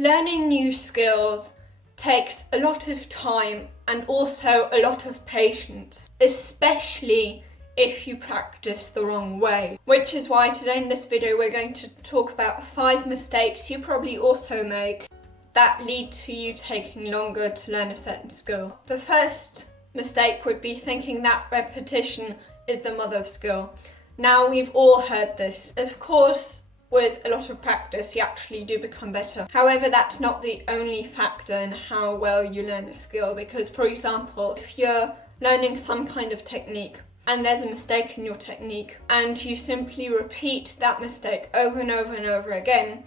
Learning new skills takes a lot of time and also a lot of patience, especially if you practice the wrong way. Which is why today in this video we're going to talk about 5 mistakes you probably also make that lead to you taking longer to learn a certain skill. The first mistake would be thinking that repetition is the mother of skill. Now, we've all heard this. Of course, with a lot of practice, you actually do become better. However, that's not the only factor in how well you learn a skill, because, for example, if you're learning some kind of technique and there's a mistake in your technique and you simply repeat that mistake over and over and over again,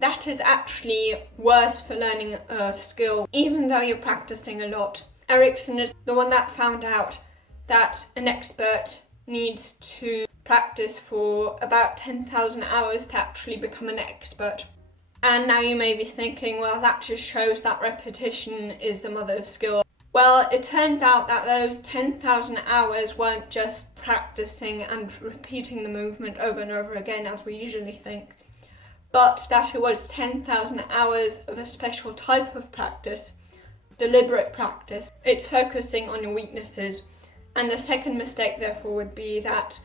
that is actually worse for learning a skill, even though you're practicing a lot. Ericsson is the one that found out that an expert needs to practice for about 10,000 hours to actually become an expert. And now you may be thinking, well, that just shows that repetition is the mother of skill. Well, it turns out that those 10,000 hours weren't just practicing and repeating the movement over and over again as we usually think, but that it was 10,000 hours of a special type of practice, deliberate practice. It's focusing on your weaknesses. And the second mistake, therefore, would be that,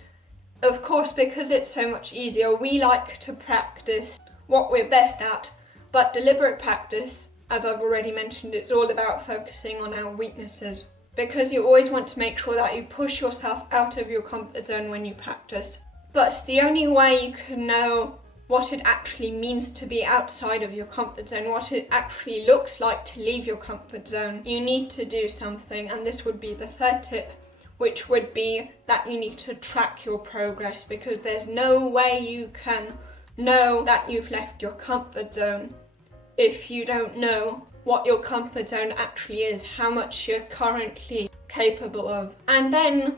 of course, because it's so much easier, we like to practice what we're best at, but deliberate practice, as I've already mentioned, it's all about focusing on our weaknesses, because you always want to make sure that you push yourself out of your comfort zone when you practice. But the only way you can know what it actually means to be outside of your comfort zone, what it actually looks like to leave your comfort zone, you need to do something, and this would be the third tip, which would be that you need to track your progress, because there's no way you can know that you've left your comfort zone if you don't know what your comfort zone actually is, how much you're currently capable of. And then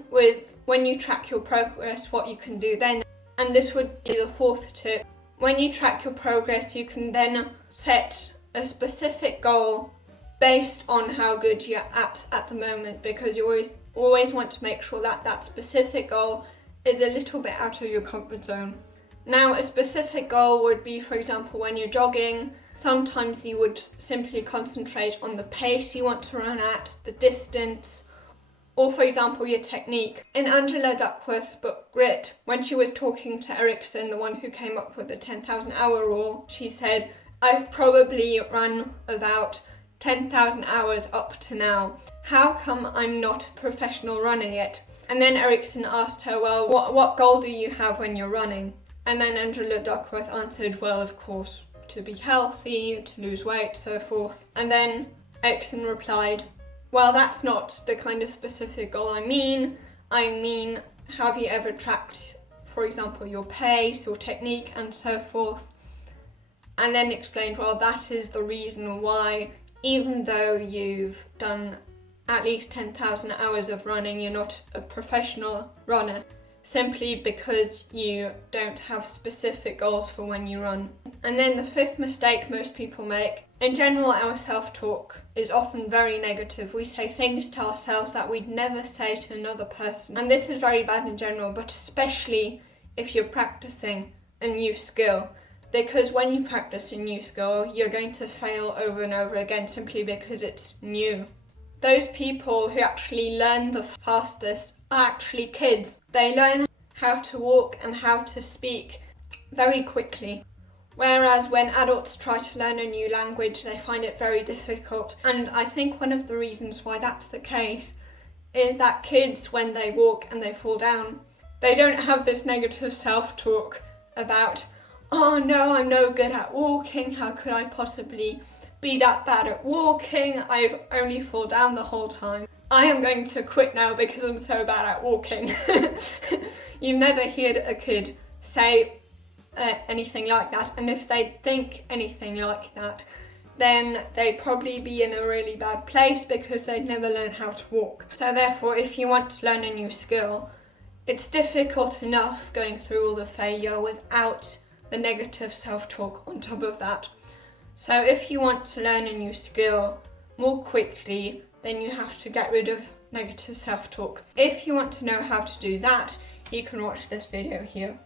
when you track your progress, what you can do then, and this would be the fourth tip, when you track your progress, you can then set a specific goal based on how good you're at the moment, because you always want to make sure that that specific goal is a little bit out of your comfort zone. Now, a specific goal would be, for example, when you're jogging, sometimes you would simply concentrate on the pace you want to run at, the distance, or, for example, your technique. In Angela Duckworth's book Grit, when she was talking to Ericsson, the one who came up with the 10,000 hour rule, she said, "I've probably run about 10,000 hours up to now. How come I'm not a professional runner yet?" And then Ericsson asked her, well, what goal do you have when you're running? And then Angela Duckworth answered, well, of course, to be healthy, to lose weight, so forth. And then Ericsson replied, well, that's not the kind of specific goal I mean, have you ever tracked, for example, your pace, your technique, and so forth? And then explained, well, that is the reason why, even though you've done at least 10,000 hours of running, you're not a professional runner, simply because you don't have specific goals for when you run. And then the fifth mistake most people make, in general, our self-talk is often very negative. We say things to ourselves that we'd never say to another person. And this is very bad in general, but especially if you're practicing a new skill. Because when you practice a new skill, you're going to fail over and over again simply because it's new. Those people who actually learn the fastest are actually kids. They learn how to walk and how to speak very quickly. Whereas when adults try to learn a new language, they find it very difficult. And I think one of the reasons why that's the case is that kids, when they walk and they fall down, they don't have this negative self-talk about, oh no, I'm no good at walking, how could I possibly be that bad at walking, I've only fall down the whole time. I am going to quit now because I'm so bad at walking. You've never heard a kid say anything like that, and if they think anything like that, then they'd probably be in a really bad place because they'd never learn how to walk. So therefore, if you want to learn a new skill, it's difficult enough going through all the failure without the negative self-talk on top of that. So if you want to learn a new skill more quickly, then you have to get rid of negative self-talk. If you want to know how to do that, you can watch this video here.